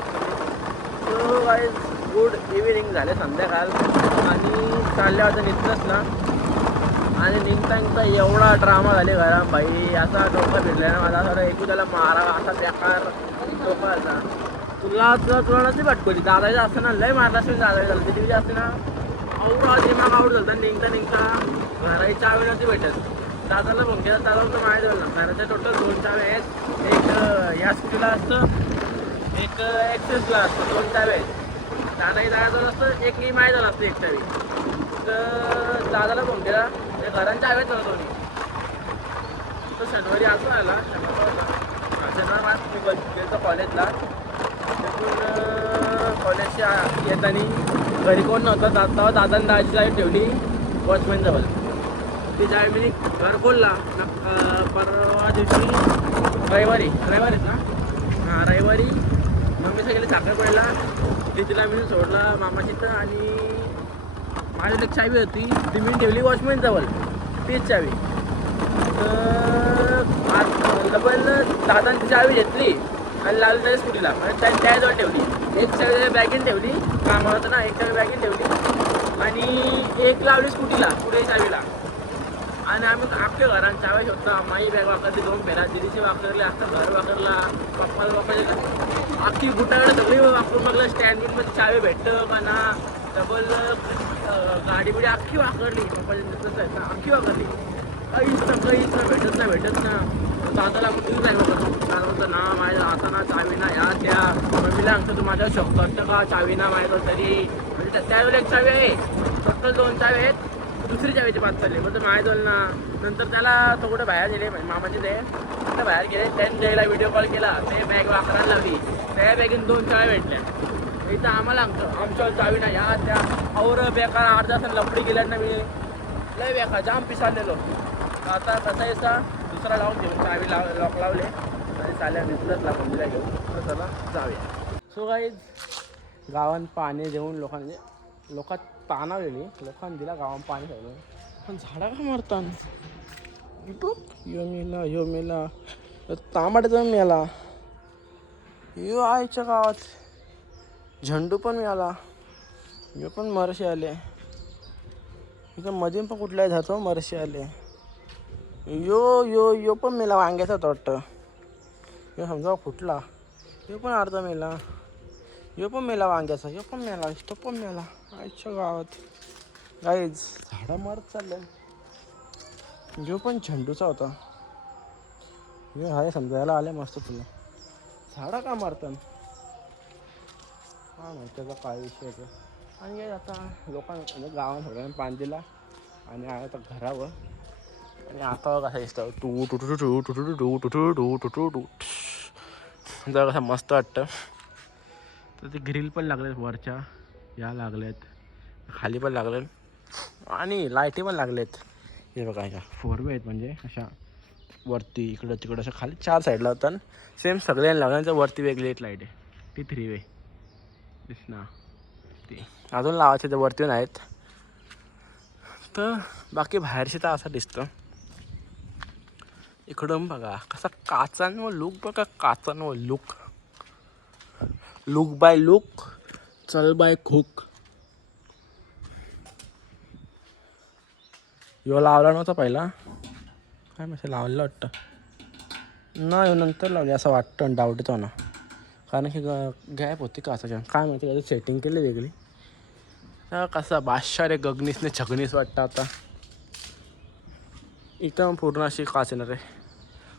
So guys good evening झाले संध्याकाळ आणि चालल्या होत्या निघतच आणि निघता एवढा ड्रामा झाले घरा बाई असा डोका फिरला ना मला असं एकू त्याला मारावा असा बेकार डोका असा तुला नसते पटकोली दादाचं असतं ना लय मारला असेल दादा झालं तिथे असते ना आवडा दिमाग आवड झालं निघता घराची चावी नव्हती भेटत दादाला फोन केला दादा तर माहिती झालं घराच्या टोटल 2 चावे आहेत एक या स्कूटीला असतं एक एक्सेसला असतं 2 चावे आहेत दादाही दादाजवळ असतं एक मी माहीत झालं असतं एक चावी तर दादाला फोन केला ते घरांच्या चाव्याच नव्हतं दोन्ही तर शनिवारी असं आला शनिवार मी गेलो कॉलेजला तिथून कॉलेजच्या येताना घरी कोण नव्हतं तेव्हा दादाने दादाची चावी ठेवली वॉचमॅनजवळ ती चावी मी घर खोलला परवा दिवशी रविवारीच ना हां रविवारी मग मी सगळे साखरपुड्याला तिला मी सोडला मामाची तर आणि माझ्याकडे एक चावी होती ती मी ठेवली वॉचमॅनजवळ तीच चावी तर डबल दादाने ती चावी घेतली आणि लावली त्याच्या स्कूटीला त्याजवळ ठेवली एक चावी बॅगेन ठेवली कामाला होतं ना एक चावी बॅगेन ठेवली आणि एक लावली स्कूटीला पुढे चावीला आणि आम्ही आपल्या घरात चाव्या शोधतो माई बॅग वापरली 2 फेरा दिदीची वापरली आता घर वापरला पप्पाला वापरले अख्खी बुटाकडे सगळी वापरून बघलं स्टँडमध्ये चावी भेटतं का ना डबल गाडी बिडी अख्खी वापरली पप्पाच्या अख्खी वापरली काहीच ना भेटत ना दादाला कुठेच नाही बघतो दादा म्हणतं ना माझ्या आता ना चावी ना या त्या मम्मीला सांगतो तू माझ्या शॉक करतं का चावी ना माहिती तरी म्हणजे त्यावेळेला एक चावी आहे टोटल 2 चावी आहेत दुसरी चावीची 5 चालली म्हणजे माहीत झालं ना नंतर त्याला तो कुठे बाहेर गेले मामाचे ते कुठे बाहेर गेले त्यांनी द्यायला व्हिडिओ कॉल केला ते बॅग वापरायला लावली त्या बॅगेन 2 चाव्या भेटल्या इथं आम्हाला सांगतो आमच्या चावी ना या त्या और बेकार 8 तास लपडी गेल्या ना मी लय बेकार जाम पिसाळलेलो आता कसा यायचा दुसरा लावून घेऊन चावी लॉक लावले आणि चाल्या निघतच लागून दिला घेऊन तर चला जाऊया सो गाईज गावात पाणी देऊन लोकात तानावलेली लोकांनी दिला गावात पाणी ठेवलं पण झाडा का मारतात यो मेला तांबाट्याचा मेला यो आईच्या गावात झेंडू पण मिळाला यो पण मरशी आले इथं मधून पण कुठल्याही जातो मरशी आले यो पण मेला वांग्याचा वाटतं यो समजा फुटला यो पण अर्धा मेला यो पण मेला वांग्याचा यो पण मेला तो पण मेला आजच्या गावात गाईज झाडं मारत चाललं यो पण झेंडूचा होता यो हाय समजायला आले मस्त तुला झाडं का मारतात हा माहिती त्याचा काय विषय आहे आणि काय आता लोकांना म्हणजे गावात सगळ्यांनी पाणी दिला आणि आला तर घरावर आणि आता कसं दिसतं जरा कसं मस्त वाटतं तर ते ग्रिल पण लागलेत वरच्या या लागल्यात खाली पण लागलेत आणि लाईटी पण लागलेत हे बघा ह्या 4 वे आहेत म्हणजे अशा वरती इकडं तिकडं असं खाली 4 साईडला होतात सेम सगळ्यांना लागल्या वरती वेगळी एक लाईट आहे ती 3 वे दिसना ती अजून लावायचे ते वरती पण आहेत तर बाकी बाहेरशी तर असं दिसतं इकडं बघा कसा काचांवर लुक बघा काचांवर लुक बाय लुक चल बाय खूक यो लावला नव्हता पहिला काय माहिती लावलेलं वाटतं ना नंतर लावले असं वाटतं डाऊट येतो ना कारण की गॅप होती काचाच्या काय माहिती त्याची सेटिंग केली वेगळी कसा बादशाह रे गगनीसने छगनीस वाटतं आता एकदम पूर्ण अशी काच येणार आहे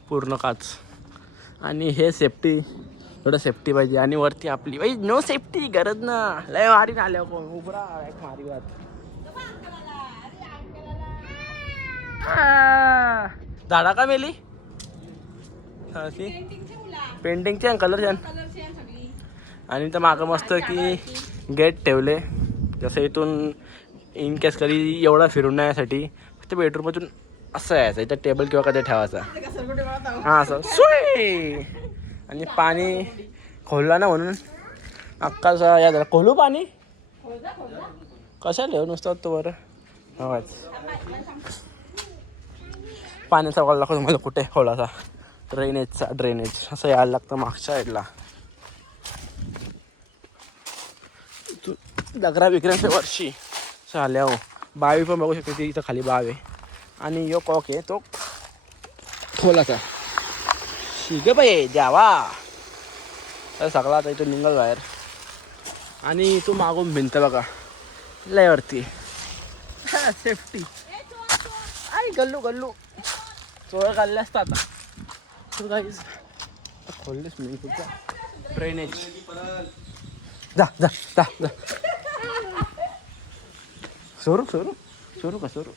पूर्ण काच आणि हे सेफ्टी थोडं सेफ्टी पाहिजे आणि वरती आपली बाई नो सेफ्टी गरज ना लय वारी ना आल्या कोण उभरा एक मारी वाट झाडा का मेली पेंटिंगचे कलर छान आणि तर मागं मस्त की गेट ठेवले जसं इथून इन केस कधी एवढा फिरून नाही फक्त बेडरूममधून असं यायचं इथं टेबल किंवा कधी ठेवायचा हां असं सुई आणि पाणी खोलला ना म्हणून अक्काचा या झाला खोलू पाणी कशाला नुसतं तो बरं हवाच पाण्याचा वाला लागतो तुम्हाला कुठे खोलासा ड्रेनेज असं यायला लागतं मागच्या साईडला दगरा विक्रांच्या वर्षी चाल्या हो. बावी पण बघू शकते ती इथं खाली बाव आहे. आणि यो कॉक आहे तो खोलाचा शिगे बाई द्यावा तर सगळा आता इथं निघाल बाहेर. आणि तो मागून भिंत बघा लयवरती सेफ्टी. आई गल्लू गल्लू चोळ काढले असतात आता. तो गाईज खोललेच मी तुझा ड्रेनेज. जा जा जा जा सोरू सोरू सोरू का सोरू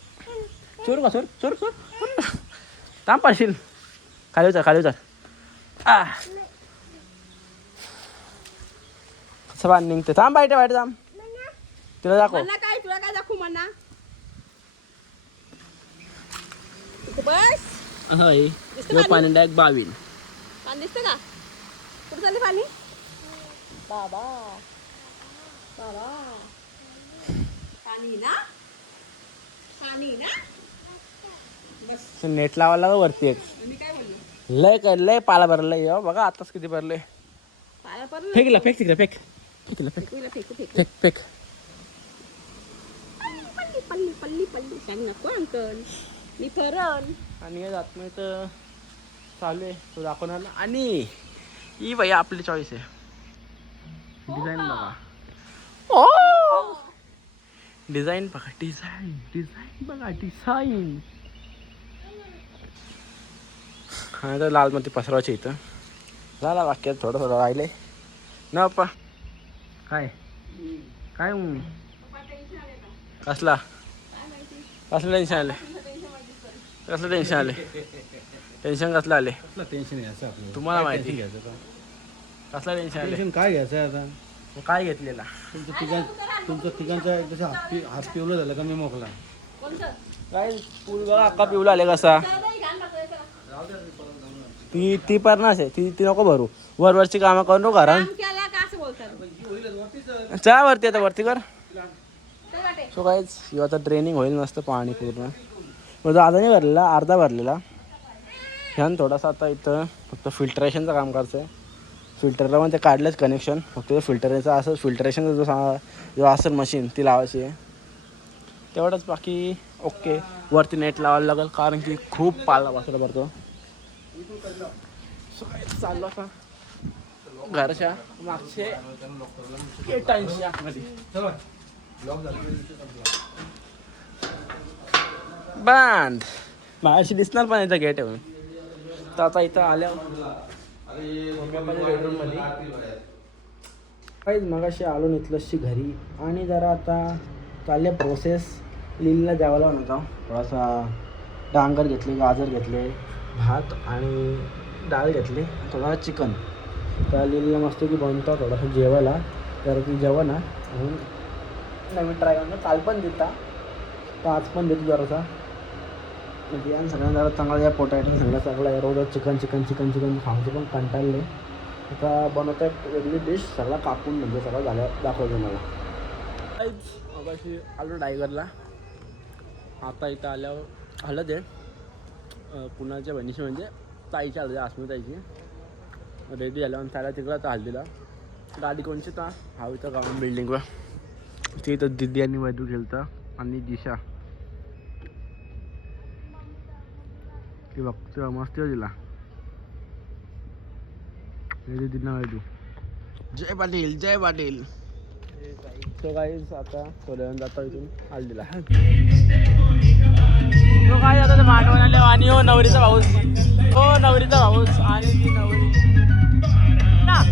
सोरू का सोरू सोरू सोरू थांब पाडशील. खाली उतर खाली उतर. कसं बांध निघते. थांब बाईट बाईट थांब तिला दाखव. काय तुला काय दाखवू म्हणा. बस होय पाणी डायरेक्ट बावीन. पाणी दिसतं का. कुठं चाललं पाणी. बाबा बाबा पाणी ना पाणी ना. बस नेट लावायला वरती एक मी काय बोललो. लय पाला भरलंय हो बघा आताच किती भरले. पाला पडलं. फेकला फेक तिकडे फेक फेकला फेक फेकू फेकू फेक फेक. पल्ली पल्ली पल्ली पल्ली सांग नको अंकल मी फरण. आणि हे जात नाही तर चालू आहे तो दाखवणार. आणि ही बाई आपली चॉईस आहे. डिझाईन बघा. ओ डिझाईन बघा डिझाईन डिझाईन बघा डिझाईन. हा तर लालमती पसरवायची इथं झाला वाक्यात थोडं थोडं राहिले ना पप्पा. काय काय कसला कसलं टेन्शन आले. कसलं टेन्शन आले. टेन्शन कसलं आले. टेन्शन घ्यायचं आपल्याला. तुम्हाला माहिती घ्यायचं का. कसलं टेन्शन आले. टेन्शन काय घ्यायचं आहे आता. मग काय घेतलेला. तुमचं तिघांचा एक जसं हात पिवलं झालं का मी मोकला. काय पूल बघा अक्का पिवला आले कसा. ती परनास आहे ती नको भरू. वरवरची कामं करून नको घरात. केला का असं बोलतात. चला वरती आता वरती कर. सो काहीच आता ट्रेनिंग होईल मस्त. पाणी पूर्ण माझा आधा नाही भरलेला अर्धा भरलेला. ह्यानं थोडासा आता इथं फक्त फिल्टरेशनचं काम करायचं आहे. फिल्टरला पण ते काढलंच कनेक्शन. फक्त फिल्टरचं असं फिल्टरेशनचं जो असेल मशीन ती लावायची आहे तेवढंच. बाकी ओके. वरती नेट लावायला लागेल कारण की खूप पाला बसायला पडतो. सो काहीच चाललो असा घरच्या मागचे गेटांशी आतमध्ये बांध बाहेरशी दिसणार पण इथं गेट आहे. तर आता इथं आल्या बेडरूम मध्ये काहीच मगाशी आलो इथलंशी घरी. आणि जरा आता चालले प्रोसेस. लिलीला द्यावाला नव्हता. थोडासा डांगर घेतले गाजर घेतले भात आणि डाळ घेतली थोडा चिकन. तर लिलीला मस्त की बनतो थोडंसं जेवायला. तर ती जेवण ना म्हणून नवीन ट्राय करणं. काल पण देता तर आज पण देतो जरासा. म्हणजे आणि सगळ्यांना जरा चांगला या पोटॅटो सगळं चांगला आहे. रोज चिकन चिकन चिकन चिकन खायचं पण कंटाळले. आता बनवता एक वेगळी डिश सगळा कापून म्हणजे सगळं झालं दाखवतो मला. अशी आलो डायगरला. आता इथं आल्यावर हळद आहे पुण्याच्या बहिणीची म्हणजे ताईची हळद अस्मिताईची रेडी झाल्यावर त्याला तिकडं आता हळदीला गाडी कोणची तर हा इथं गावून बिल्डिंगवर. ती इथं दिदी आणि वैदू गेलता आणि दिशा ती बघतो मस्त दिला. दिदींना वैदू जय पाटील जय पाटील. तो गाईज आता थोड्या वेळानं जातो इथून हळदीला. तो काय आता ते मांडवण आले आणि हो नवरीचा भाऊस. हो नवरीचा भाऊस आणि ती नवरी ना.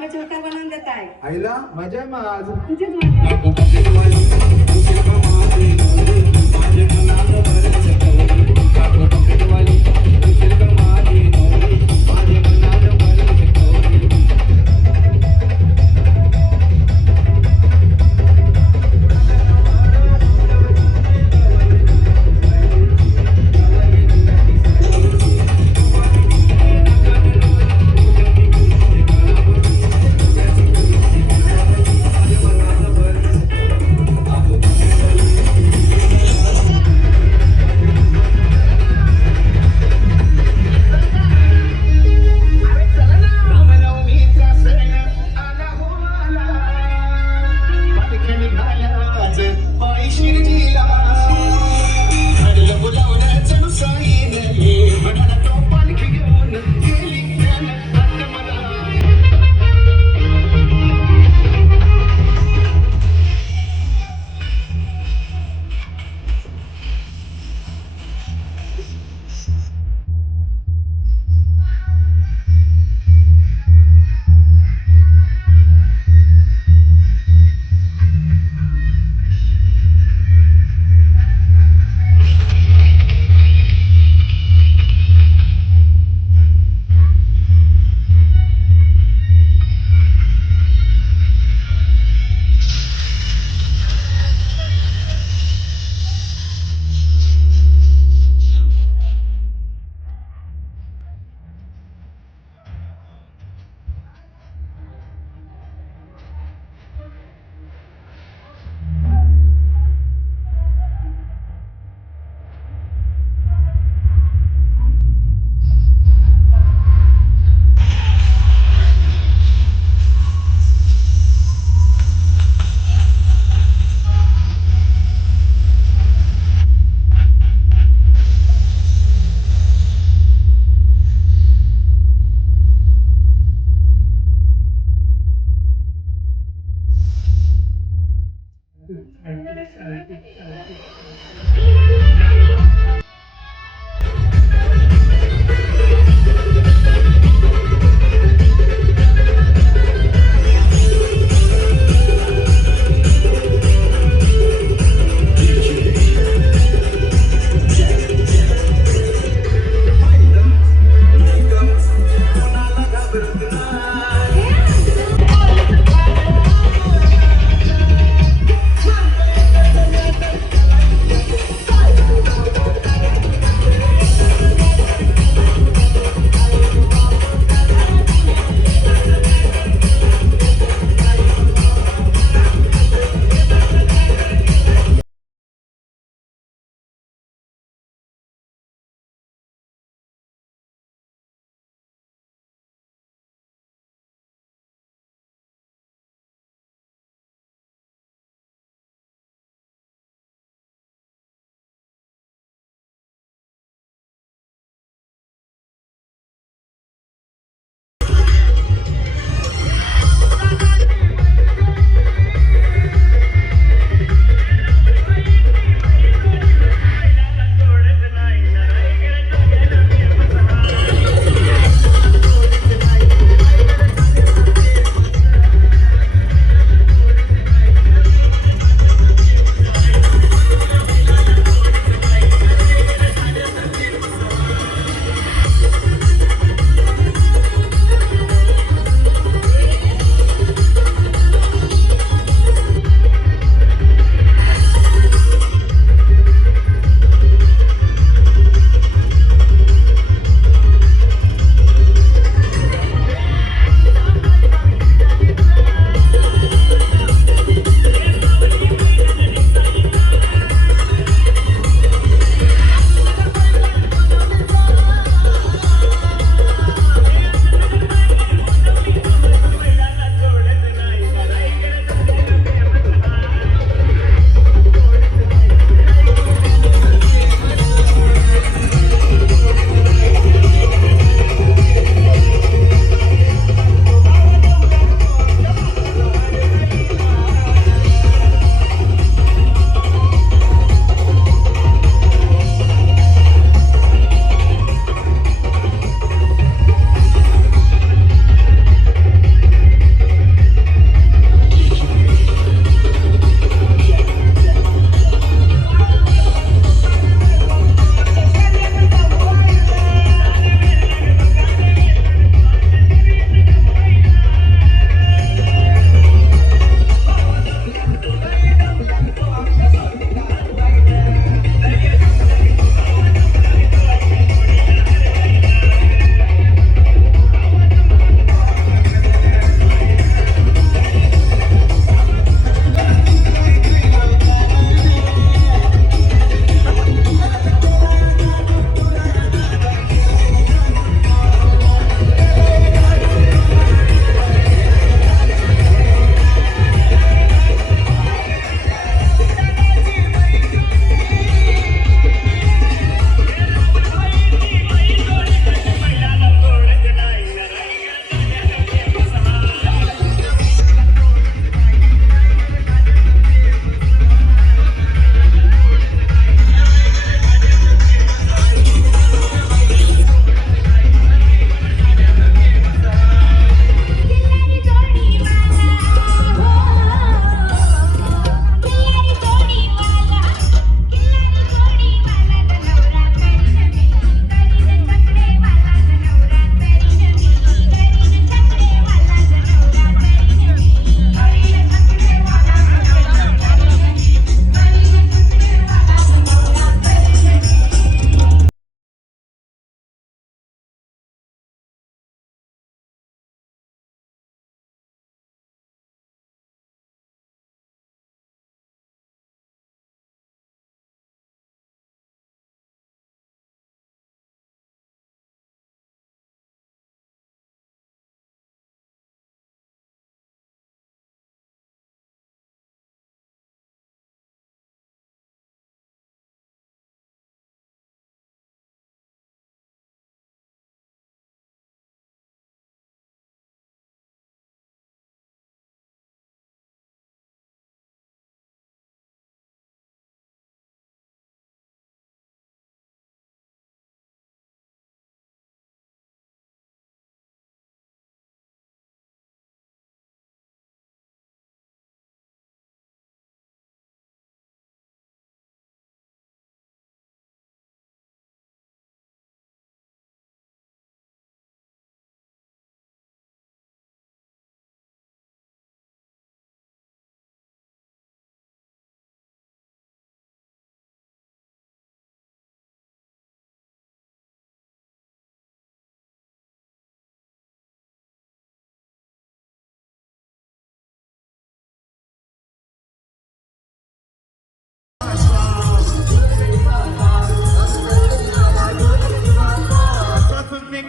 आपला छोटा बनवून देत आहे आईला मजा आहे मग आज. तुझीच मजा.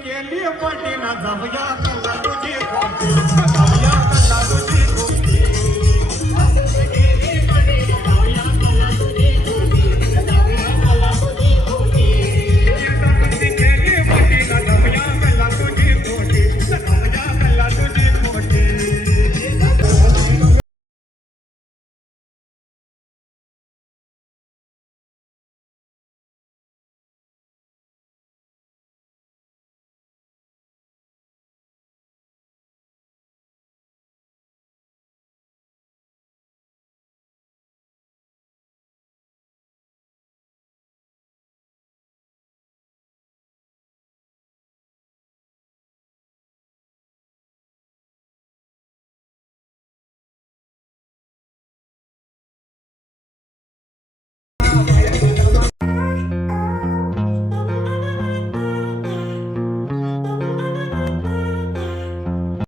केली पाठीना जाऊया